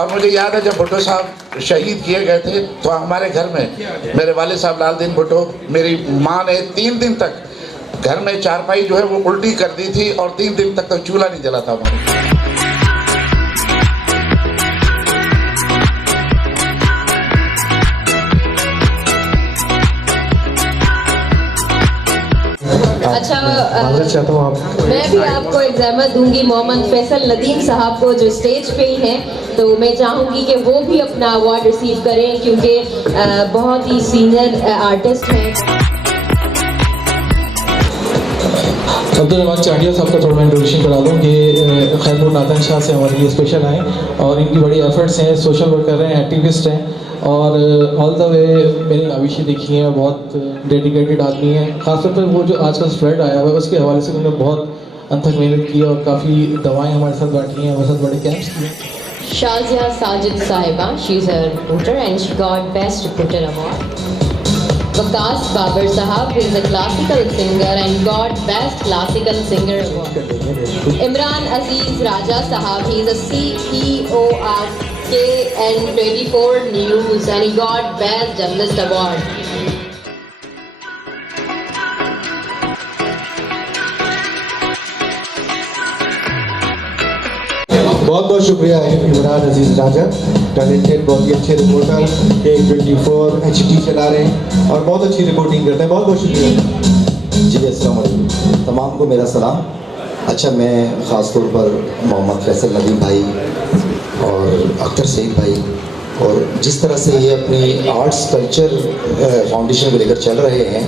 اور مجھے یاد ہے جب بھٹو صاحب شہید کیے گئے تھے تو ہمارے گھر میں میرے والد صاحب لال دین بھٹو، میری ماں نے 3 دن تک گھر میں چارپائی جو ہے وہ الٹی کر دی تھی اور 3 دن تک تو چولہا نہیں جلا تھا ہمارے۔ اچھا میں بھی آپ کو ایک زحمت دوں گی، محمد فیصل ندیم صاحب کو جو اسٹیج پہ ہی ہیں تو میں چاہوں گی کہ وہ بھی اپنا ایوارڈ ریسیو کریں کیونکہ بہت ہی سینئر آرٹسٹ ہیں۔ عبدالرحمان چاٹیا صاحب کا تھوڑا میں انٹروڈکشن کرا دوں کہ خیرپور ناتن شاہ سے ہمارے لیے اسپیشل آئے اور ان کی بڑی ایفرٹس ہیں، سوشل ورک کر رہے ہیں، ایکٹیوسٹ ہیں اور آل دا وے میری آویشی دیکھی ہیں، بہت ڈیڈیکیٹڈ آدمی ہیں۔ خاص طور پر وہ جو آج کل فلڈ آیا ہوا ہے اس کے حوالے سے انہوں نے بہت انتھک محنت کی اور کافی دوائیں ہمارے ساتھ بانٹی ہیں، ہمارے ساتھ بڑے کیمپس کیے۔ شازیہ ساجد صاحبہ، she is a reporter and she got best reporter award. Waqas Babar صاحب is a classical singer and got best classical singer award. Imran Aziz Raja صاحب، he is a CEO of KN24 news and he got best journalist award. بہت بہت شکریہ ہے عمران عزیز راجہ، talented, بہت ہی اچھے reporter, K24 HD چلا رہے ہیں اور بہت اچھی رپورٹنگ کرتے ہیں۔ بہت بہت شکریہ۔ جی السلام علیکم، تمام کو میرا سلام۔ اچھا، میں خاص طور پر محمد فیصل ندیم بھائی اور اختر سعید بھائی اور جس طرح سے یہ اپنی آرٹس کلچر فاؤنڈیشن کو لے کر چل رہے ہیں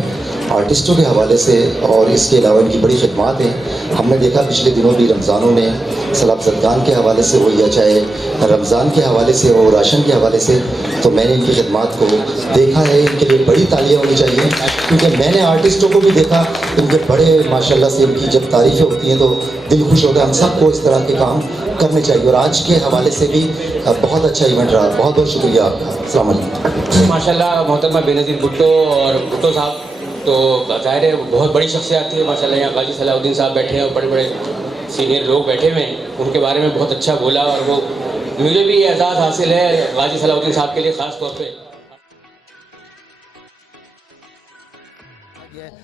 آرٹسٹوں کے حوالے سے، اور اس کے علاوہ ان کی بڑی خدمات ہیں۔ ہم نے دیکھا پچھلے دنوں بھی رمضانوں میں سلاب زدگان کے حوالے سے ہو یا چاہے رمضان کے حوالے سے ہو، راشن کے حوالے سے، تو میں نے ان کی خدمات کو دیکھا ہے۔ ان کے لیے بڑی تالیاں ہونی چاہیے کیونکہ میں نے آرٹسٹوں کو بھی دیکھا، ان کے بڑے ماشاءاللہ سے ان کی جب تعریفیں ہوتی ہیں تو دل خوش ہوتا ہے۔ ہم سب کو اس طرح کے کام کرنے چاہیے اور آج کے حوالے سے بھی بہت اچھا ایونٹ رہا۔ بہت بہت شکریہ آپ کا۔ السلام علیکم۔ ماشاءاللہ محترمہ بے نظیر بھٹو اور بھٹو صاحب تو ظاہر ہے بہت بڑی شخصیات تھی ماشاءاللہ۔ یہاں غازی صلاح الدین صاحب بیٹھے ہیں اور بڑے بڑے سینئر لوگ بیٹھے ہوئے ہیں، ان کے بارے میں بہت اچھا بولا اور وہ مجھے بھی اعزاز حاصل ہے غازی صلاح الدین صاحب کے لیے خاص طور پہ۔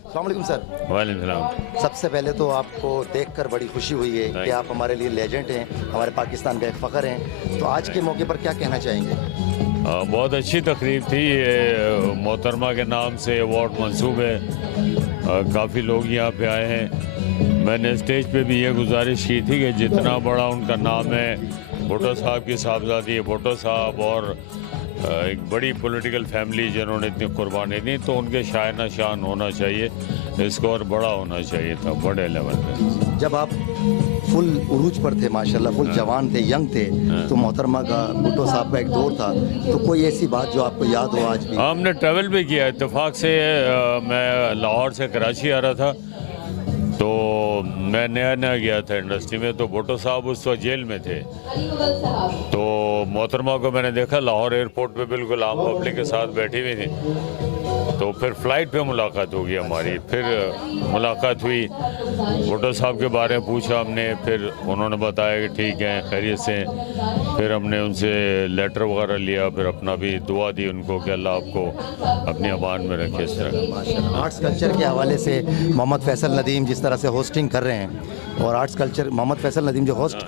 السلام علیکم سر۔ وعلیکم السلام۔ سب سے پہلے تو آپ کو دیکھ کر بڑی خوشی ہوئی ہے کہ آپ ہمارے لیے لیجنڈ ہیں، ہمارے پاکستان کا ایک فخر ہیں، تو آج کے موقع پر کیا کہنا چاہیں گے؟ بہت اچھی تقریب تھی، یہ محترمہ کے نام سے ایوارڈ منسوب ہے، کافی لوگ یہاں پہ آئے ہیں۔ میں نے اسٹیج پہ بھی یہ گزارش کی تھی کہ جتنا بڑا ان کا نام ہے، بھٹو صاحب کی صاحبزادی ہے بھٹو صاحب اور ایک بڑی پولیٹیکل فیملی جنہوں نے اتنی قربانی دی، تو ان کے شاعر شان ہونا چاہیے، اس کو اور بڑا ہونا چاہیے تھا بڑے لیول پہ۔ جب آپ فل عروج پر تھے ماشاءاللہ، فل جوان تھے، ینگ تھے، تو محترمہ کا بھٹو صاحب کا ایک دور تھا، تو کوئی ایسی بات جو آپ کو یاد ہو آج بھی؟ ہم نے ٹریول بھی کیا اتفاق سے، میں لاہور سے کراچی آ رہا تھا تو میں نیا گیا تھا انڈسٹری میں، تو بھٹو صاحب اس وقت جیل میں تھے، تو محترمہ کو میں نے دیکھا لاہور ایئرپورٹ پہ بالکل عام پبلک کے ساتھ بیٹھی ہوئی تھی، تو پھر فلائٹ پہ ملاقات ہو گئی ہماری، پھر ملاقات ہوئی، بھٹو صاحب کے بارے میں پوچھا ہم نے، پھر انہوں نے بتایا کہ ٹھیک ہیں، خیریت سے ہیں، پھر ہم نے ان سے لیٹر وغیرہ لیا، پھر اپنا بھی دعا دی ان کو کہ اللہ آپ کو اپنی امان میں رکھے اس طرح۔ آرٹس کلچر کے حوالے سے محمد فیصل ندیم جس طرح سے ہوسٹنگ کر رہے ہیں، اور آرٹس کلچر محمد فیصل ندیم جو ہوسٹ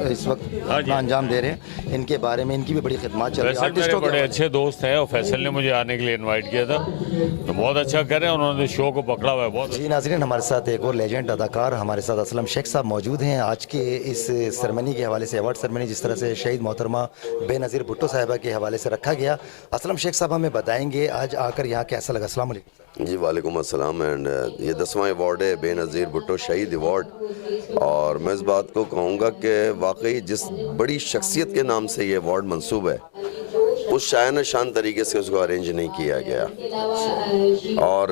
اس وقت اپنا انجام دے رہے ہیں، ان کے بارے میں ان کی بھی بڑی خدمات چل رہی ہیں۔ فیصل میرے بڑے اچھے دوست ہیں اور فیصل نے مجھے آنے کے لیے انوائٹ کیا تھا، تو بہت اچھا کر رہے ہیں، انہوں نے شو کو پکڑا ہوا ہے بہت۔ جی ناظرین، ہمارے ساتھ ایک اور لیجنڈ اداکار ہمارے ساتھ اسلم شیخ صاحب موجود ہیں۔ آج کے اس سرمنی کے حوالے سے، ایوارڈ سرمنی جس طرح سے شہید محترمہ بے نظیر بھٹو صاحبہ کے حوالے سے رکھا گیا، اسلم شیخ صاحب ہمیں بتائیں گے آج آ کر یہاں کیسا لگا؟ السلام علیکم۔ جی وعلیکم السلام۔ اینڈ یہ 10واں ایوارڈ ہے بے نظیر بھٹو شہید ایوارڈ، اور میں اس بات کو کہوں گا کہ واقعی جس بڑی شخصیت کے نام سے یہ ایوارڈ منسوب ہے، اس شائن شان طریقے سے اس کو ارینج نہیں کیا گیا، اور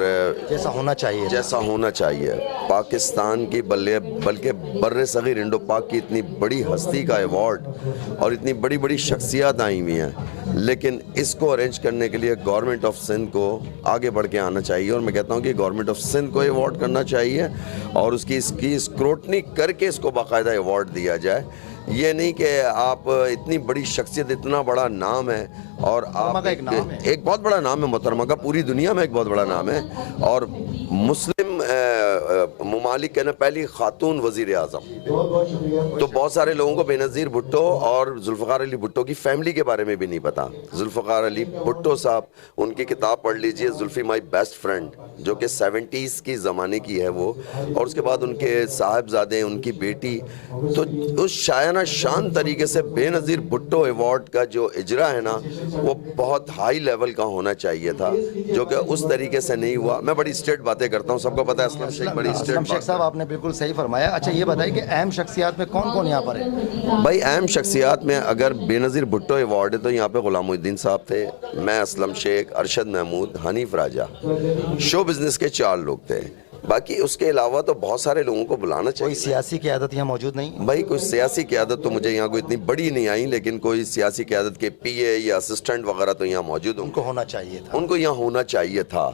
جیسا ہونا چاہیے پاکستان کی بلکہ बर्र सग़ीर इंडो पाक की इतनी बड़ी हस्ती का अवार्ड और इतनी बड़ी बड़ी शख्सियत आई हुई हैं, लेकिन इसको अरेंज करने के लिए गवर्नमेंट ऑफ सिंध को आगे बढ़ के आना चाहिए। और मैं कहता हूँ कि गवर्नमेंट ऑफ सिंध को अवार्ड करना चाहिए और इसकी स्क्रूटनी करके इसको बाकायदा अवार्ड दिया जाए। ये नहीं कि आप इतनी बड़ी शख्सियत, इतना बड़ा नाम है और आप एक बहुत बड़ा नाम है मोहतरमा का, पूरी दुनिया में एक बहुत बड़ा नाम है, और मुस्लिम ममालिक के ना पहली खातून वज़ीर आज़म। तो बहुत सारे लोगों को बेनज़ीर भुट्टो और जुल्फ़िकार अली भुट्टो की फ़ैमिली के बारे में भी नहीं पता। जुल्फ़िकार अली भुट्टो साहब, उनकी किताब पढ़ लीजिए, जुल्फ़ी माई बेस्ट फ्रेंड, जो कि 70s की ज़माने की है वो, और उसके बाद उनके साहबजादे, उनकी बेटी। तो उस शायाना शान तरीके से बेनज़ीर भुट्टो अवार्ड का जो इजरा है ना, वो बहुत हाई लेवल का होना चाहिए था, जो कि उस तरीके से नहीं हुआ। मैं बड़ी स्ट्रेट बातें करता हूँ, सबको पता है असलम शेख बड़ी असलम शेख साहब, आपने बिल्कुल सही फरमाया। अच्छा ये बताइए कि अहम शख्सियात में कौन कौन यहाँ पर है? भाई अहम शख्सियात में अगर बेनज़ीर भुट्टो अवार्ड है तो यहाँ पे ग़ुलामुद्दीन साहब थे, मैं असलम शेख, अरशद महमूद, हनीफ राजा, शो बिज़नेस के 4 लोग थे। बाकी उसके अलावा तो बहुत सारे लोगों को बुलाना चाहिए। कोई सियासी क़यादत यहाँ मौजूद नहीं? भाई कोई सियासी क़यादत तो मुझे यहाँ कोई इतनी बड़ी नहीं आई, लेकिन कोई सियासी क़यादत के PA या असिस्टेंट वगैरह तो यहाँ मौजूद, उनको होना चाहिए था, उनको यहाँ होना चाहिए था।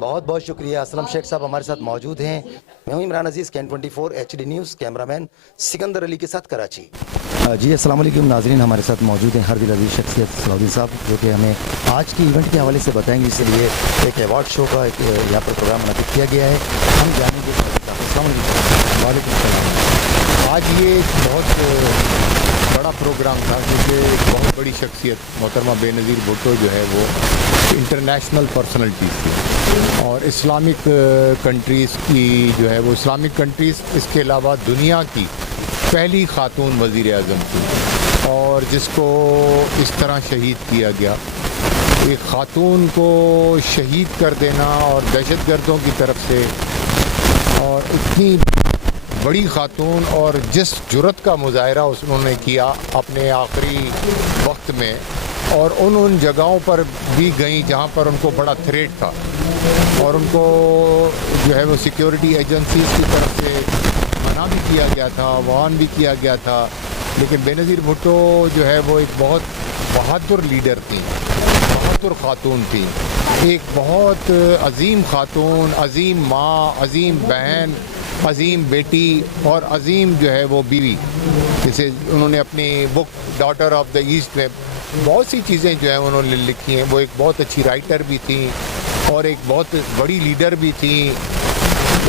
बहुत बहुत शुक्रिया। असलम शेख साहब हमारे साथ मौजूद हैं। मैं हूँ Imran Aziz, Kan 24 HD news, cameraman Sikandar Ali के साथ कराची। जी अस्सलाम वालेकुम नाज़रीन, हमारे साथ मौजूद हैं हर दिल अजीज़ शख्सियत सलाउद्दीन साहब, जो कि हमें आज की इवेंट के हवाले से बताएंगे। इसलिए एक अवार्ड शो का एक यहाँ पर प्रोग्राम मुनक़िद किया गया है, हम जानेंगे। वालेकुम सलाम। आज ये बहुत बड़ा प्रोग्राम था, क्योंकि एक बहुत बड़ी शख्सियत मोहतरमा बेनज़ीर भुट्टो जो है वो इंटरनेशनल पर्सनैलिटीज़ थी, और इस्लामिक कंट्रीज़ की जो है वो इस्लामिक कंट्रीज़, इसके अलावा दुनिया की पहली खातून वज़ीर आज़म थी, और जिसको इस तरह शहीद किया गया। एक खातून को शहीद कर देना और दहशतगर्दों की तरफ से, और इतनी बड़ी खातून, और जिस जुर्रत का मुजाहरा उन्होंने किया अपने आखिरी वक्त में, और उन जगहों पर भी गई जहाँ पर उनको बड़ा थ्रेट था, और उनको जो है वो सिक्योरिटी एजेंसीज़ की तरफ से मना भी किया गया था, वार्न भी किया गया था। लेकिन बेनज़ीर भुट्टो जो है वो एक बहुत बहादुर लीडर थी, बहादुर खातून थी, एक बहुत अजीम खातून, अजीम माँ, अजीम बहन, अजीम बेटी और अजीम जो है वो बीवी। जैसे उन्होंने अपनी book daughter of the east में बहुत सी चीज़ें जो है उन्होंने लिखी हैं। वो एक बहुत अच्छी राइटर भी थी और एक बहुत बड़ी लीडर भी थी।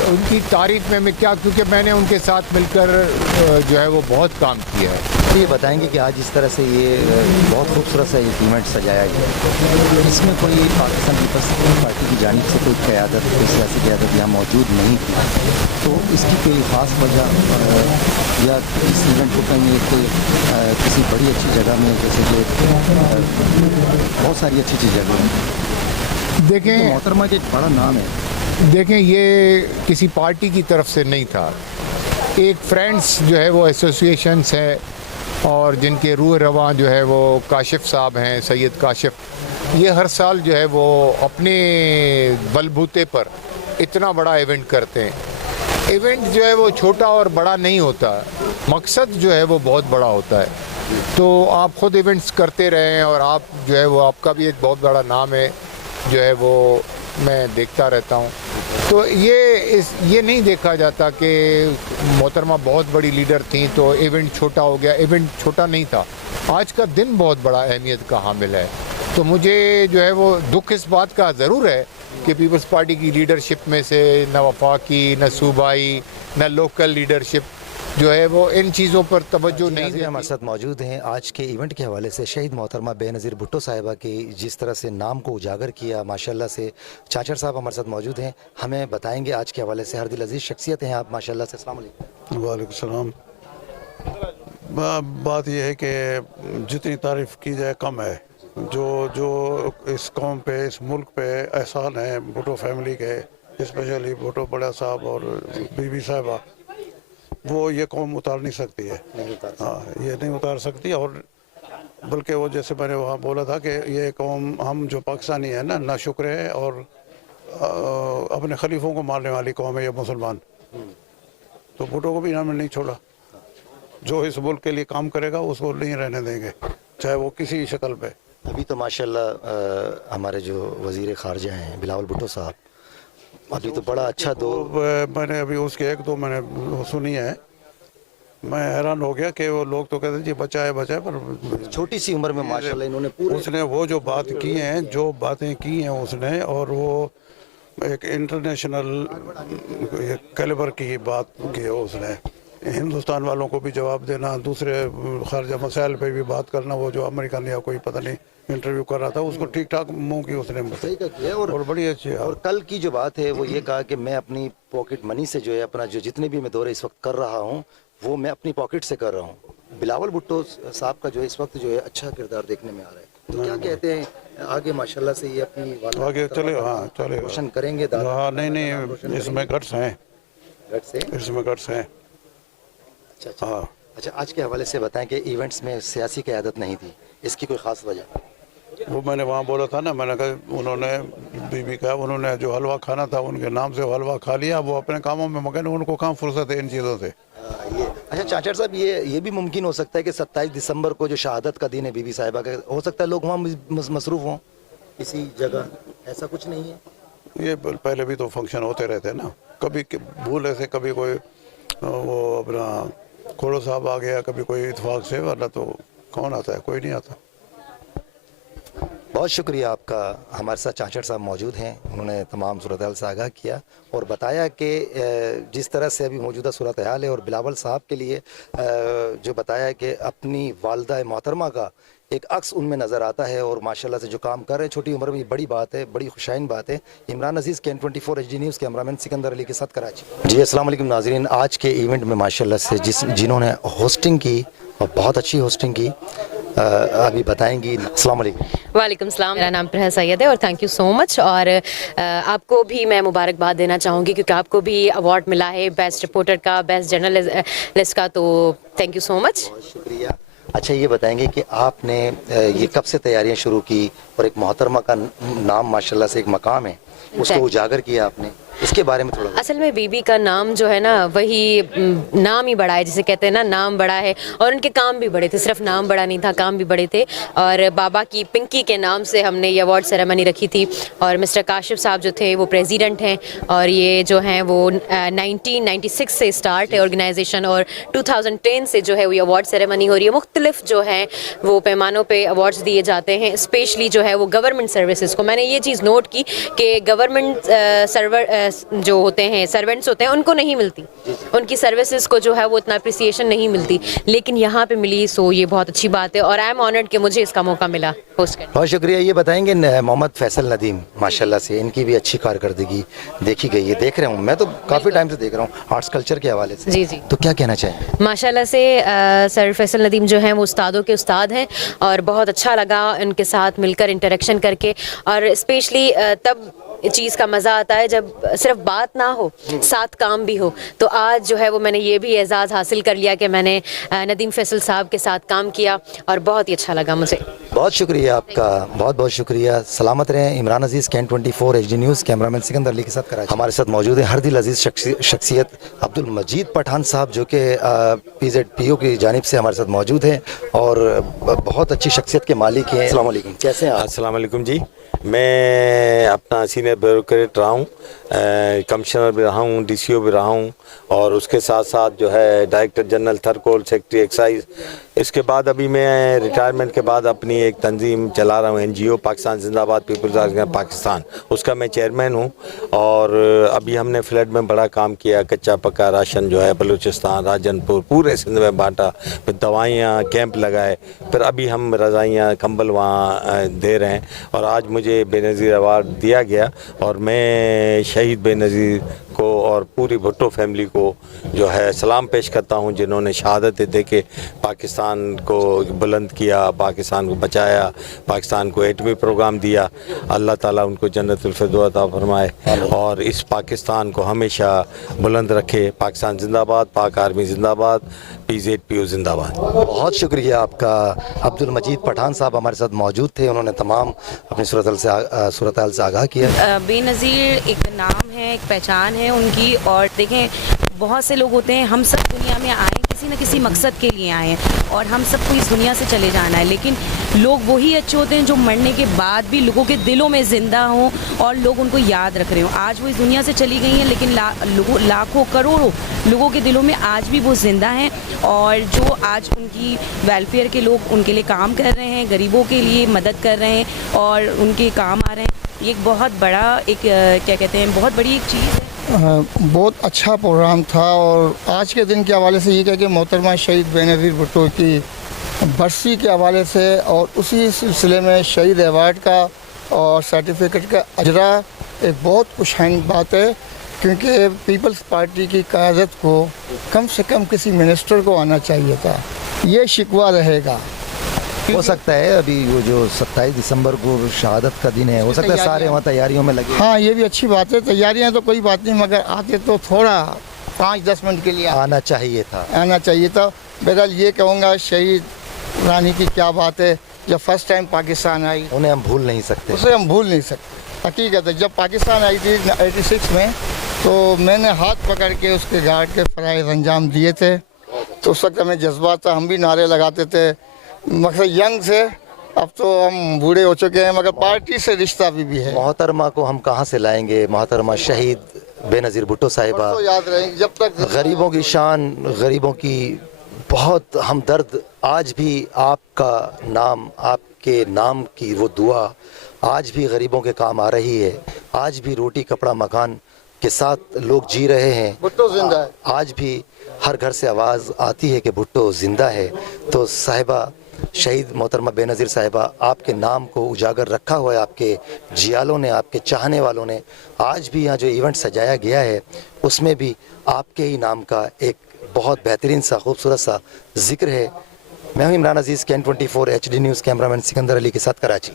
उनकी तारीफ में मैं क्या, क्योंकि मैंने उनके साथ मिलकर जो है वो बहुत काम किया है। तो ये बताएंगे कि आज इस तरह से ये बहुत खूबसूरत सा एक इवेंट सजाया गया, इसमें कोई पाकिस्तान पीपल्स पार्टी की जानिब से कोई क़यादत, कोई सियासी क़यादत यहाँ मौजूद नहीं थी, तो इसकी कोई ख़ास वजह या इस इवेंट को कहीं किसी बड़ी अच्छी जगह में, जैसे कि बहुत सारी अच्छी अच्छी जगह हैं, देखें तो मोहतरमा के एक बड़ा नाम है। देखें ये किसी पार्टी की तरफ से नहीं था, एक फ्रेंड्स जो है वो एसोसिएशंस है, और जिनके रूह रवां जो है वो काशिफ साहब हैं, सैयद काशिफ, ये हर साल जो है वो अपने बलबूते पर इतना बड़ा इवेंट करते हैं। इवेंट जो है वो छोटा और बड़ा नहीं होता, मकसद जो है वो बहुत बड़ा होता है। तो आप ख़ुद इवेंट्स करते रहें, और आप जो है वो आपका भी एक बहुत बड़ा नाम है जो है वो मैं देखता रहता हूँ। तो ये नहीं देखा जाता कि मोहतरमा बहुत बड़ी लीडर थी तो इवेंट छोटा हो गया। इवेंट छोटा नहीं था, आज का दिन बहुत बड़ा अहमियत का हामिल है। तो मुझे जो है वो दुख इस बात का ज़रूर है कि पीपल्स पार्टी की लीडरशिप में से न वफाकी, न सूबाई, न लोकल लीडरशिप जो है वो इन चीज़ों पर तवज्जो नहीं देती। हमारे साथ मौजूद हैं आज के इवेंट के हवाले से शहीद मोहतरमा बेनज़ीर भुट्टो साहिबा की जिस तरह से नाम को उजागर किया, माशाल्लाह से। चाचर साहब हमारे साथ मौजूद हैं, हमें बताएंगे आज के हवाले से। हर दिल अजीज़ शख्सियत हैं आप माशाल्लाह से। अस्सलाम वालेकुम। वालेकुम सलाम। बात यह है कि जितनी तारीफ़ की जाए कम है। जो इस कौम पे, इस मुल्क पे एहसान है भुट्टो फैमिली के, स्पेशली भुट्टो बड़ा साहब और बीबी साहिबा, वो ये कौम उतार नहीं सकती है। हाँ, ये नहीं उतार सकती। और बल्कि वो जैसे मैंने वहाँ बोला था कि ये कौम, हम जो पाकिस्तानी है ना शुक्र है, और अपने खलीफों को मारने वाली कौम है ये मुसलमान। तो भुट्टो को भी इन्होंने नहीं छोड़ा। जो इस मुल्क के लिए काम करेगा उसको नहीं रहने देंगे, चाहे वो किसी शक्ल पे। अभी तो माशाल्लाह हमारे जो वज़ीर ख़ारजा हैं बिलावल भुट्टो साहब, अभी तो बड़ा अच्छा दौर। मैंने अभी उसके एक दो मैंने सुनी है, मैं हैरान हो गया कि वो लोग तो कहते हैं जी बचा है, पर छोटी सी उम्र में माशाल्लाह इन्होंने पूरे उसने वो जो बात की हैं, जो बातें की हैं उसने, और वो एक इंटरनेशनल कैलिबर की बात की है उसने। हिंदुस्तान वालों को भी जवाब देना, दूसरे खारजा मसाइल पे भी बात करना। वो जो अमेरिकन या कोई पता नहीं इंटरव्यू कर रहा था, उसको ठीक ठाक मुंह की उसने सही का किया। और बड़ी अच्छी है। और कल की जो बात है वो ये कहा कि मैं अपनी पॉकेट मनी से जो है अपना जो जितने भी मैं दौरे इस वक्त कर रहा हूँ वो मैं अपनी पॉकेट से कर रहा हूँ। बिलावल भुट्टो साहब का जो इस वक्त जो है अच्छा किरदार देखने में आ रहा है, तो क्या कहते हैं आगे माशाल्लाह से ये अपनी आगे चले, हाँ चले, रोशन करेंगे। हाँ नहीं इसमें गट्स हैं, इसमें गट्स हैं। अच्छा हाँ अच्छा, आज के हवाले से बताएं कि इवेंट्स में सियासी क़यादत नहीं थी, इसकी कोई ख़ास वजह? वो मैंने वहाँ बोला था ना, मैंने कहा उन्होंने बीबी का उन्होंने जो हलवा खाना था उनके नाम से हलवा खा लिया, वो अपने कामों में मगन, उनको कहाँ फुर्सत है इन चीज़ों से। ये अच्छा चाचर साहब, ये भी मुमकिन हो सकता है कि 27 दिसंबर को जो शहादत का दिन है बीबी साहिबा का, हो सकता है लोग वहाँ मसरूफ़ हों किसी जगह, ऐसा कुछ नहीं है? ये पहले भी तो फंक्शन होते रहते हैं ना, कभी भूल ऐसे, कभी कोई वो अपना खोड़ो साहब आ गया, कभी कोई इत्तेफाक से, वरना तो कौन आता है, कोई नहीं आता। बहुत शुक्रिया आपका। हमारे साथ चाचर साहब मौजूद हैं, उन्होंने तमाम सूरत हाल से आगाह किया और बताया कि जिस तरह से अभी मौजूदा सूरत हाल है, और बिलावल साहब के लिए जो बताया कि अपनी वालदा मोहतरमा का एक अक्स उनमें नज़र आता है, और माशाल्लाह से जो काम कर रहे हैं छोटी उम्र में, ये बड़ी बात है, बड़ी खुशाइन बात है। इमरान अजीज़ के N24 HD news cameraman Sikandar Ali के साथ कराची। जी अस्सलाम वालेकुम नाज़रीन, आज के इवेंट में माशाल्लाह से जिन्होंने होस्टिंग की और बहुत अच्छी होस्टिंग की, अभी बताएंगी। अस्सलाम वालेकुम। वालेकुम सलाम, मेरा नाम प्रह सैयद है और थैंक यू सो मच। और आपको भी मैं मुबारकबाद देना चाहूँगी क्योंकि आपको भी अवार्ड मिला है बेस्ट रिपोर्टर का, बेस्ट जर्नलिस्ट का, तो थैंक यू सो मच। बहुत शुक्रिया। अच्छा ये बताएंगे कि आपने ये कब से तैयारियां शुरू की, और एक मोहतरमा का नाम माशाल्लाह से एक मकाम है उसको उजागर किया आपने, इसके बारे में थोड़ा? असल में बीबी का नाम जो है ना, वही नाम ही बड़ा है, जिसे कहते हैं ना नाम बड़ा है, और उनके काम भी बड़े थे, सिर्फ नाम बड़ा नहीं था, काम भी बड़े थे। और बाबा की पिंकी के नाम से हमने ये अवार्ड सेरेमनी रखी थी, और मिस्टर काशिफ साहब जो थे वो प्रेसिडेंट हैं, और ये जो हैं वो 1996 से स्टार्ट है ऑर्गेनाइजेशन, और 2010 से जो है वो अवार्ड सेरेमनी हो रही है। मुख्तलिफ जो हैं वो पैमानों पे अवार्ड्स दिए जाते हैं, स्पेशली जो है वो गवर्नमेंट सर्विसेज को। मैंने ये चीज़ नोट की कि गवर्नमेंट जो होते हैं, सर्वेंट्स होते हैं, उनको नहीं मिलती, उनकी सर्विसेज को जो है वो इतना अप्रिसिएशन नहीं मिलती, लेकिन यहाँ पे मिली, सो ये बहुत अच्छी बात है और आई एम ऑनर्ड कि मुझे इसका मौका मिला होस्ट करने। बहुत शुक्रिया। ये बताएंगे मोहम्मद फैसल नदीम, माशाल्लाह से इनकी भी अच्छी कारकर्दगी देखी गई है, देख रहा हूँ मैं तो काफ़ी टाइम से देख रहा हूँ आर्ट्स कल्चर के हवाले से। जी जी, तो क्या कहना चाहेंगे? माशाल्लाह से सर फैसल नदीम जो हैं वो उस्तादों के उस्ताद हैं, और बहुत अच्छा लगा उनके साथ मिलकर इंटरेक्शन करके, और स्पेशली तब चीज़ का मज़ा आता है जब सिर्फ बात ना हो, साथ काम भी हो। तो आज जो है वो मैंने ये भी एजाज़ हासिल कर लिया कि मैंने नदीम फैसल साहब के साथ काम किया, और बहुत ही अच्छा लगा मुझे। बहुत शुक्रिया आपका, बहुत बहुत शुक्रिया। सलामत रहें। इमरान अजीज़ के N24 HD news cameraman Sikandar Ali के साथ कराची। हमारे साथ मौजूद है हर दिल अजीज़ शख्सियत अब्दुल मजीद पठान साहब, जो कि PZPO की जानिब से हमारे साथ मौजूद हैं और बहुत अच्छी शख्सियत के मालिक हैं। अस्सलाम वालेकुम, कैसे हैं आप? अस्सलाम वालेकुम जी, मैं अपना सीनियर ब्यूरोक्रेट रहा हूँ, कमिश्नर भी रहा हूँ, DCO भी रहा हूँ, और उसके साथ साथ जो है director general Thar coal, secretary excise. इसके बाद अभी मैं रिटायरमेंट के बाद अपनी एक तंजीम चला रहा हूँ, NGO पाकिस्तान जिंदाबाद पीपल्स ऑर्गेनाइजेशन पाकिस्तान, उसका मैं चेयरमैन हूँ। और अभी हमने फ्लड में बड़ा काम किया, कच्चा पक्का राशन जो है बलूचिस्तान, राजनपुर, पूरे सिंध में बांटा, फिर दवाइयाँ कैंप लगाए, फिर अभी हम रज़ाइयाँ कंबल वहाँ दे रहे हैं। और आज मुझे बेनज़ीर अवार्ड दिया गया, और मैं शहीद बेनज़ीर को और पूरी भुट्टो फैमिली को जो है सलाम पेश करता हूँ, जिन्होंने शहादत दे के पाकिस्तान को बुलंद किया, पाकिस्तान को बचाया, पाकिस्तान को एटमी प्रोग्राम दिया। अल्लाह ताला उनको जन्नतुल फिरदौस अता फरमाए और इस पाकिस्तान को हमेशा बुलंद रखे। पाकिस्तान जिंदाबाद, पाक आर्मी जिंदाबाद, PZPO जिंदाबाद। बहुत शुक्रिया आपका। अब्दुल मजीद पठान साहब हमारे साथ मौजूद थे, उन्होंने तमाम अपनी सूरत हाल से आगाह किया। बेनज़ीर एक नाम है, एक पहचान है, उन کی. اور دیکھیں بہت سے لوگ ہوتے ہیں, ہم سب دنیا میں آئے کسی نہ کسی مقصد کے لیے آئے ہیں اور ہم سب کو اس دنیا سے چلے جانا ہے, لیکن لوگ وہی اچھے ہوتے ہیں جو مرنے کے بعد بھی لوگوں کے دلوں میں زندہ ہوں اور لوگ ان کو یاد رکھ رہے ہوں. آج وہ اس دنیا سے چلی گئی ہیں لیکن لاکھوں کروڑوں لوگوں کے دلوں میں آج بھی وہ زندہ ہیں, اور جو آج ان کی ویلفیئر کے لوگ ان کے لیے کام کر رہے ہیں, غریبوں کے لیے مدد کر رہے ہیں اور ان کے کام آ رہے ہیں. یہ ایک بہت بڑا ایک کیا کہتے ہیں بہت بڑی ایک چیز ہے. بہت اچھا پروگرام تھا, اور آج کے دن کے حوالے سے یہ کہ محترمہ شہید بے نظیر بھٹو کی برسی کے حوالے سے اور اسی سلسلے میں شہید ایوارڈ کا اور سرٹیفکیٹ کا اجرا ایک بہت خوشائن بات ہے, کیونکہ پیپلز پارٹی کی قیادت کو کم سے کم کسی منسٹر کو آنا چاہیے تھا. یہ شکوہ رہے گا. ہو سکتا ہے ابھی وہ جو 27 دسمبر کو شہادت کا دن ہے, ہو سکتا ہے سارے وہاں تیاریوں میں لگے. ہاں یہ بھی اچھی بات ہے, تیاریاں تو کوئی بات نہیں, مگر آتے تو تھوڑا 5-10 منٹ کے لیے آنا چاہیے تھا. بہرحال یہ کہوں گا شہید رانی کی کیا بات ہے, جب فرسٹ ٹائم پاکستان آئی انہیں ہم بھول نہیں سکتے. اسے ہم بھول نہیں سکتے. حقیقت ہے جب پاکستان آئی تھی 86 میں تو میں نے ہاتھ پکڑ کے اس کے گارڈ کے فرائض انجام دیے تھے, تو اس وقت ہمیں جذبات تھا, ہم بھی نعرے لگاتے تھے. مقصد ینگ سے, اب تو ہم بوڑھے ہو چکے ہیں, مگر پارٹی سے رشتہ بھی ہے. محترمہ کو ہم کہاں سے لائیں گے, محترمہ شہید بے نظیر بھٹو صاحبہ, یاد رہیں جب تک غریبوں کی شان, غریبوں کی بہت ہمدرد. آج بھی آپ کا نام, آپ کے نام کی وہ دعا آج بھی غریبوں کے کام آ رہی ہے. آج بھی روٹی کپڑا مکان کے ساتھ لوگ جی رہے ہیں. بھٹو زندہ ہے. آج بھی ہر گھر سے آواز آتی ہے کہ بھٹو زندہ ہے. تو صاحبہ شہید محترمہ بے نظیر صاحبہ, آپ کے نام کو اجاگر رکھا ہوا ہے آپ کے جیالوں نے, آپ کے چاہنے والوں نے. آج بھی یہاں جو ایونٹ سجایا گیا ہے اس میں بھی آپ کے ہی نام کا ایک بہت بہترین سا خوبصورت سا ذکر ہے. میں ہوں عمران عزیز, کین 24 HD نیوز, کیمرہ مین سکندر علی کے ساتھ کراچی.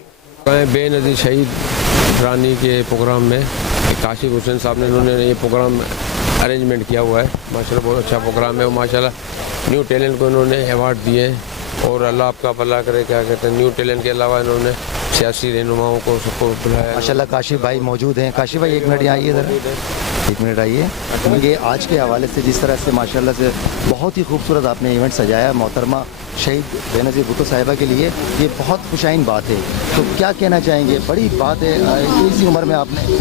بے نظیر شہید رانی کے پروگرام میں کاشف حسین صاحب نے, انہوں نے یہ پروگرام ارینجمنٹ کیا ہوا ہے. ماشاءاللہ بہت اچھا پروگرام ہے. ماشاءاللہ نیو ٹیلنٹ کو انہوں نے ایوارڈ دیے, اور اللہ آپ کا بھلا کرے. کیا کہتے ہیں, نیو ٹیلنٹ کے علاوہ انہوں نے سیاسی رہنماؤں کو سب کو بلایا. ماشاءاللہ کاشف بھائی موجود ہیں. کاشف بھائی 1 منٹ یہاں آئیے ذرا, 1 منٹ آئیے. یہ آج کے حوالے سے جس طرح سے ماشاءاللہ سے بہت ہی خوبصورت آپ نے ایونٹ سجایا محترمہ شہید بے نظیر بھٹو صاحبہ کے لیے, یہ بہت خوشائن بات ہے. تو کیا کہنا چاہیں گے, بڑی بات ہے اسی عمر میں آپ نے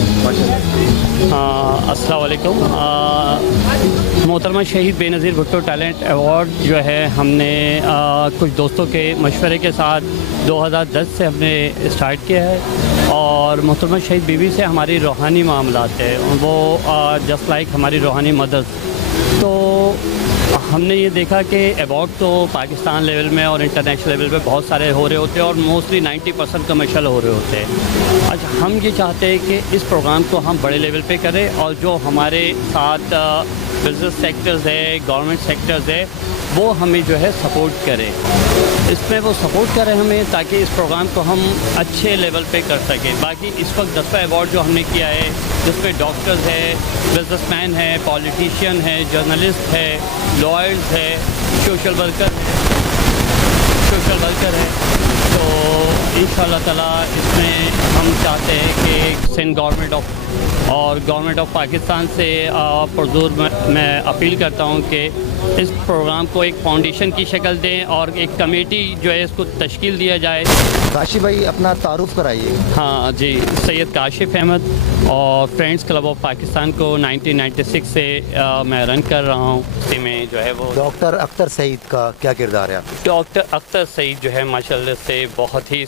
السلام علیکم. محترمہ شہید بے نظیر بھٹو ٹیلنٹ ایوارڈ جو ہے ہم نے کچھ دوستوں کے مشورے کے ساتھ 2010 سے ہم نے اسٹارٹ کیا ہے, اور محترمہ شہید بیوی سے ہماری روحانی معاملات ہے, وہ جسٹ لائک ہماری روحانی مدد. تو ہم نے یہ دیکھا کہ ایوارڈ تو پاکستان لیول میں اور انٹرنیشنل لیول پہ بہت سارے ہو رہے ہوتے ہیں, اور موسٹلی 90% کمرشل ہو رہے ہوتے ہیں. آج ہم یہ چاہتے ہیں کہ اس پروگرام کو ہم بڑے لیول پہ کریں, اور جو ہمارے ساتھ بزنس سیکٹرز ہے, گورنمنٹ سیکٹرز ہے, وہ ہمیں جو ہے سپورٹ کرے. اس میں وہ سپورٹ کریں ہمیں, تاکہ اس پروگرام کو ہم اچھے لیول پہ کر سکیں. باقی اس وقت 10واں ایوارڈ جو ہم نے کیا ہے, جس میں ڈاکٹرز ہے, بزنس مین ہے, پالیٹیشین ہے, جرنلسٹ ہے, لائرز ہے, سوشل ورکر ہے. تو انشاءاللہ تعالیٰ اس میں ہم چاہتے ہیں کہ سندھ گورنمنٹ آف پاکستان سے پرزور میں اپیل کرتا ہوں کہ اس پروگرام کو ایک فاؤنڈیشن کی شکل دیں, اور ایک کمیٹی جو ہے اس کو تشکیل دیا جائے. کاشف بھائی اپنا تعارف کرائیے. ہاں جی, سید کاشف احمد, اور فرینڈس کلب آف پاکستان کو 1996 سے میں رن کر رہا ہوں. اسی میں جو ہے وہ ڈاکٹر اختر سعید کا کیا کردار ہے آپ؟ ڈاکٹر اختر سعید جو ہے ماشاءاللہ سے بہت ہی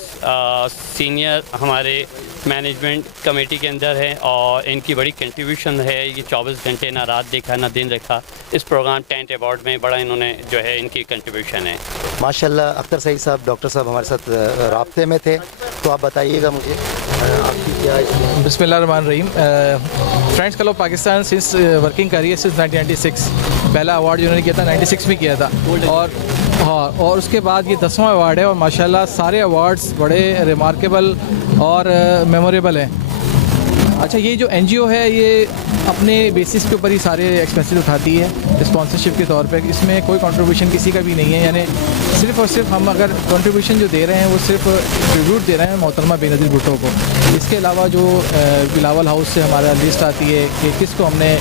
سینئر ہمارے مینجمنٹ کمیٹی کے اندر ہے, اور ان کی بڑی کنٹریبیوشن ہے. یہ 24 گھنٹے نہ رات دیکھا نہ دن رکھا اس پروگرام ٹینٹ ایوارڈ میں, بڑا انہوں نے جو ہے ان کی کنٹریبیوشن ہے. ماشاءاللہ اختر سعید صاحب, ڈاکٹر صاحب ہمارے ساتھ رابطے میں تھے, تو آپ بتائیے گا مجھے آپ کی کیا. بسم اللہ الرحمن الرحیم. Friends club of Pakistan since working کر رہی ہے سنس 1996. پہلا ایوارڈ جو انہوں نے کیا تھا 96 میں کیا تھا, اور اس کے بعد یہ 10واں ایوارڈ ہے, اور ماشاءاللہ سارے ایوارڈز بڑے ریمارکیبل اور میموریبل ہیں. اچھا, یہ جو NGO ہے یہ अपने बेसिस के ऊपर ही सारे एक्सपेंसेस उठाती है स्पॉन्सरशिप के तौर पे। इसमें कोई कंट्रीब्यूशन किसी का भी नहीं है, यानी सिर्फ़ और सिर्फ हम अगर कंट्रीब्यूशन जो दे रहे हैं वो सिर्फ ट्रिब्यूट दे रहे हैं मोहतरमा बेनज़ीर भुट्टो को। इसके अलावा जो बिलावल हाउस से हमारा लिस्ट आती है कि किसको हमने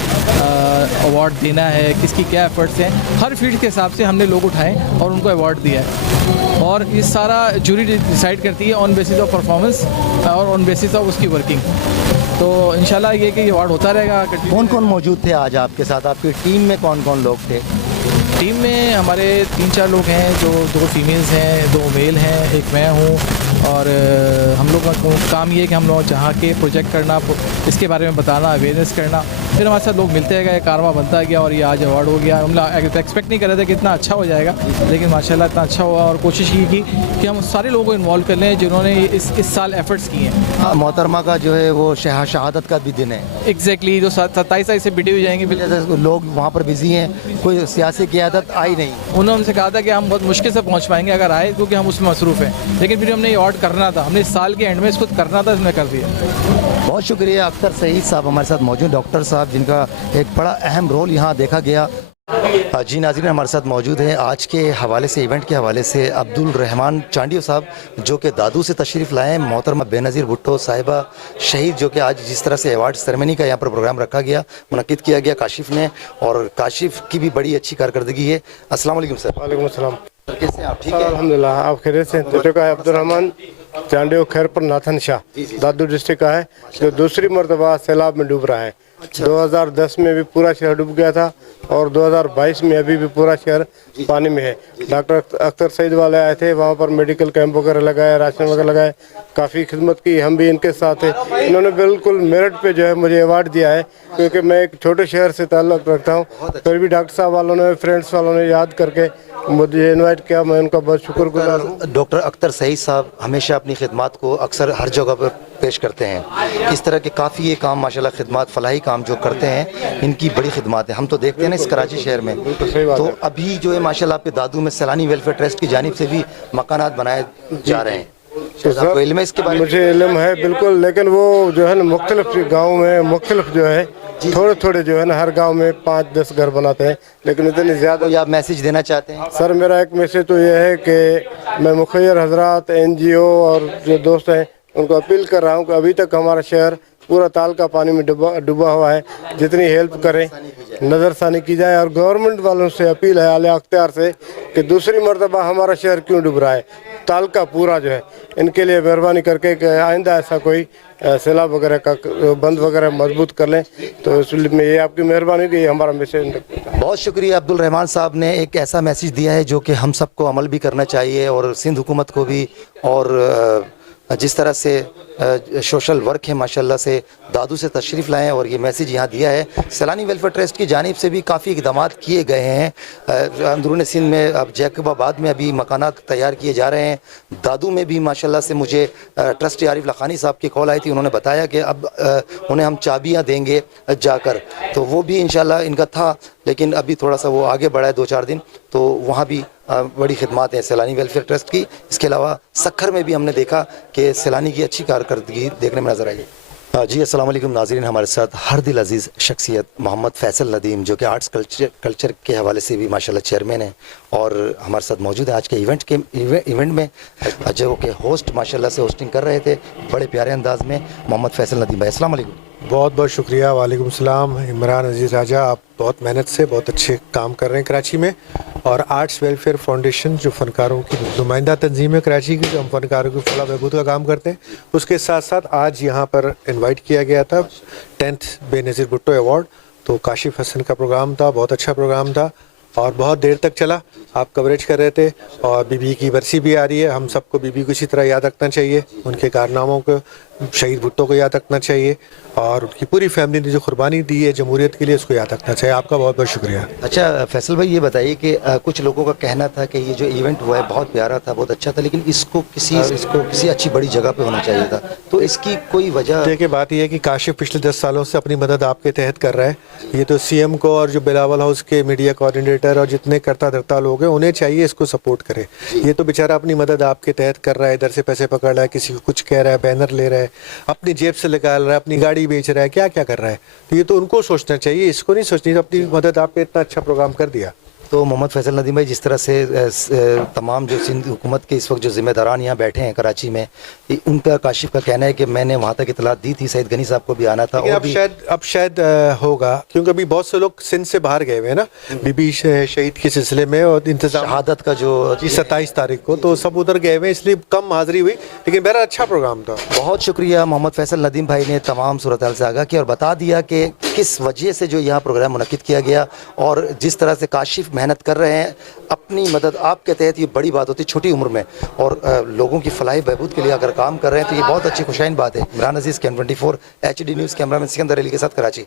अवार्ड देना है, किसकी क्या एफर्ट्स हैं, हर फील्ड के हिसाब से हमने लोग उठाए और उनको अवार्ड दिया है। और ये सारा जूरी डिसाइड करती है ऑन बेसिस ऑफ परफॉर्मेंस और ऑन बेसिस ऑफ उसकी वर्किंग। तो इंशाल्लाह ये कि ये अवार्ड होता रहेगा। कौन कौन मौजूद थे आज आपके साथ? आपकी टीम में कौन कौन लोग थे? टीम में हमारे 3-4 लोग हैं, जो 2 फीमेल्स हैं, 2 मेल हैं, एक मैं हूँ। और हम लोग का काम ये है कि हम लोग जहाँ के प्रोजेक्ट करना, इसके बारे में बताना, अवेयरनेस करना, फिर हमारे साथ लोग मिलते गए, कारवां बनता गया और ये आज अवार्ड हो गया। हम एक्सपेक्ट नहीं कर रहे थे कि इतना अच्छा हो जाएगा, लेकिन माशाल्लाह इतना अच्छा हुआ। और कोशिश की कि हम सारे लोगों को इन्वॉल्व कर लें जिन्होंने इस साल एफर्ट्स किए हैं। मोहतरमा का जो है वो शहादत का भी दिन है। एग्जैक्टली, जो 27 तारीख से वीडियो भी जाएंगे। लोग वहाँ पर बिजी हैं, कोई सियासी क़यादत आई नहीं। उन्होंने हमसे कहा था कि हम बहुत मुश्किल से पहुँच पाएंगे अगर आए, क्योंकि हम उसमें मसरूफ़ हैं, लेकिन फिर हमने ये अवार्ड करना था, हमने इस साल के एंड में इसको करना था, इसमें कर दिया। बहुत शुक्रिया। अख्तर सईद साहब हमारे साथ मौजूद, डॉक्टर साहब जिनका एक बड़ा अहम रोल यहाँ देखा गया। जी नाज़रीन, हमारे साथ मौजूद हैं आज के हवाले से, इवेंट के हवाले से अब्दुल रहमान चांडियो साहब, जो कि दादू से तशरीफ़ लाए हैं। मोहतरमा बेनज़ीर भुट्टो साहिबा शहीद, जो कि आज जिस तरह से अवार्ड सेरेमनी का यहाँ पर प्रोग्राम रखा गया, मुनक्किद किया गया काशिफ ने, और काशिफ की भी बड़ी अच्छी कारकर्दगी है। अस्सलाम वालेकुम सर। वालेकुम अस्सलाम। कैसे हैं आप? ठीक है अल्हम्दुलिल्लाह, आप खैरियत से? अब्दुल रहमान चांडियो खैरपुर नाथन शाह दादू डिस्ट्रिक्ट का है, जो दूसरी मरतबा सैलाब में डूब रहा है। 2010 में भी पूरा शहर डूब गया था और 2022 में अभी भी पूरा शहर पानी में है। डॉक्टर अख्तर सईद वाले आए थे, वहाँ पर मेडिकल कैंप वगैरह लगाए, राशन वगैरह लगाए, काफ़ी खिदमत की, हम भी इनके साथ हैं। इन्होंने बिल्कुल मेरिट पे जो है मुझे अवार्ड दिया है, क्योंकि मैं एक छोटे शहर से ताल्लुक़ रखता हूँ। फिर भी डॉक्टर साहब वालों ने, फ्रेंड्स वालों ने याद करके मुझे इनवाइट किया, मैं उनका बहुत शुक्रगुजार हूँ। डॉक्टर अख्तर सईद साहब हमेशा अपनी खिदमत को अक्सर हर जगह पर पेश करते हैं। इस तरह के काफ़ी ये काम माशाल्लाह खिदमत, फलाही काम जो करते हैं, इनकी बड़ी खिदमत है। हम तो देखते हैं ना इस कराची शहर में, तो अभी जो है माशाल्लाह आपके दादू में सैलानी वेलफेयर ट्रस्ट की जानिब से भी मकानात बनाए जा रहे हैं। तो सर, इल्म है इसके बारे में? मुझे इल्म है बिल्कुल, लेकिन वो जो है ना मुख्तलिफ गाँव में मुख्तलिफ जो है थोड़े थोड़े जो है ना, हर गांव में 5-10 घर बनाते हैं, लेकिन इतने ज़्यादा। आप मैसेज देना चाहते हैं? सर, मेरा एक मैसेज तो ये है कि मैं मुखिर हजरात, NGO और जो दोस्त हैं उनको अपील कर रहा हूँ कि अभी तक हमारा शहर पूरा ताल का पानी में डूबा हुआ है, जितनी हेल्प करें, नज़रसानी की जाए। और गवर्नमेंट वालों से अपील है, आले अख्तियार से, कि दूसरी मरतबा हमारा शहर क्यों डूब रहा है, ताल का पूरा जो है, इनके लिए मेहरबानी करके कि आइंदा ऐसा कोई सैलाब वगैरह का बंद वगैरह मजबूत कर लें। तो इसलिए मैं ये आपकी मेहरबानी की हमारा मैसेज। बहुत शुक्रिया। अब्दुल रहमान साहब ने एक ऐसा मैसेज दिया है जो कि हम सबको अमल भी करना चाहिए, और सिंध हुकूमत को भी। और जिस तरह से सोशल वर्क है माशाल्लाह से, दादू से तशरीफ़ लाएँ और ये मैसेज यहाँ दिया है। सैलानी वेलफेयर ट्रस्ट की जानिब से भी काफ़ी इक़दाम किए गए हैं। अंदरून सिंध में, अब जैकबाबाद में अभी मकानात तैयार किए जा रहे हैं। दादू में भी माशाल्लाह से मुझे ट्रस्टी आरिफ लखानी साहब की कॉल आई थी, उन्होंने बताया कि अब उन्हें हम चाबियाँ देंगे जाकर, तो वो भी इंशाल्लाह इनका था, लेकिन अभी थोड़ा सा वो आगे बढ़ा है 2-4 दिन, तो वहाँ भी बड़ी खिदमत है सैलानी वेलफेयर ट्रस्ट की। इसके अलावा सखर में भी हमने देखा कि सैलानी की अच्छी कारकर्दगी देखने में नजर आई। जी अस्सलाम वालेकुम नाज़रीन, हमारे साथ हर दिल अजीज़ शख्सियत मोहम्मद फैसल नदीम, जो कि आर्ट्स कल्चर के हवाले से भी माशाल्लाह चेयरमैन है, और हमारे साथ मौजूद है आज के इवेंट में, जो कि होस्ट माशाल्लाह से होस्टिंग कर रहे थे बड़े प्यारे अंदाज में, मोहम्मद फैसल नदीम भाई। अस्सलाम वालेकुम। बहुत बहुत शुक्रिया। वालेकुम सलाम। इमरान अजीज़ राजा, आप बहुत मेहनत से बहुत अच्छे काम कर रहे हैं कराची में, और आर्ट्स वेलफेयर फाउंडेशन जो फ़नकारों की नुमाइंदा तंजीम है कराची की, जो हम फ़नकारों की फलाह बहबूद का काम करते हैं, उसके साथ साथ आज यहाँ पर इनवाइट किया गया था 10th बेनज़ीर भुट्टो अवार्ड। तो काशिफ हसन का प्रोग्राम था, बहुत अच्छा प्रोग्राम था और बहुत देर तक चला, आप कवरेज कर रहे थे। और बीबी की बरसी भी आ रही है, हम सबको बीबी को इसी तरह याद रखना चाहिए, उनके कारनामों को, शहीद भुट्टो को याद रखना चाहिए, और उनकी पूरी फैमिली ने जो कुर्बानी दी है जमहूरियत के लिए, उसको याद रखना चाहिए। आपका बहुत बहुत शुक्रिया। अच्छा फैसल भाई, ये बताइए कि कुछ लोगों का कहना था कि ये जो इवेंट हुआ है बहुत प्यारा था, बहुत अच्छा था, लेकिन इसको किसी अच्छी बड़ी जगह पे होना चाहिए था, तो इसकी कोई वजह? देखिए, बात यह है कि काशिफ पिछले 10 सालों से अपनी मदद आपके तहत कर रहा है। ये तो CM को और जो बिलावल हाउस के मीडिया कोऑर्डिनेटर और जितने करता धरता लोग हैं, उन्हें चाहिए इसको सपोर्ट करे। ये तो बेचारा अपनी मदद आपके तहत कर रहा है, इधर से पैसे पकड़ रहा है, किसी को कुछ कह रहा है, बैनर ले रहा है, है, अपनी जेब से निकाल रहा है, अपनी गाड़ी बेच रहा है, क्या क्या कर रहा है। तो ये तो उनको सोचना चाहिए, इसको नहीं सोचनी। अपनी मदद आपने इतना अच्छा प्रोग्राम कर दिया। तो मोहम्मद फैसल नदीम भाई, जिस तरह से तमाम जो सिंध हुकूमत के इस वक्त जो जिम्मेदारान यहाँ बैठे हैं कराची में, उनका काशिफ का कहना है कि मैंने वहाँ तक इतला दी थी, सईद गनी साहब को भी आना था। और अब शायद होगा, क्योंकि अभी बहुत से लोग सिंध से बाहर गए हुए हैं ना, बीबी शहीद के सिलसिले में, और इंतजाम शहादत का जो 27 तारीख को, तो सब उधर गए हुए, इसलिए कम हाजिरी हुई, लेकिन बहरहाल अच्छा प्रोग्राम था। बहुत शुक्रिया मोहम्मद फैसल नदीम भाई ने तमाम सूरत हाल से आगाह किया और बता दिया कि किस वजह से जो यहाँ प्रोग्राम मुनक्किद किया गया, और जिस तरह से काशिफ मेहनत कर रहे हैं अपनी मदद आपके तहत। ये बड़ी बात होती है छोटी उम्र में, और लोगों की फलाह बहबूद के लिए अगर काम कर रहे हैं तो ये बहुत अच्छी खुशाइन बात है। Imran Aziz, Kan 24 HD news, cameraman Sikandar Ali के साथ, कराची।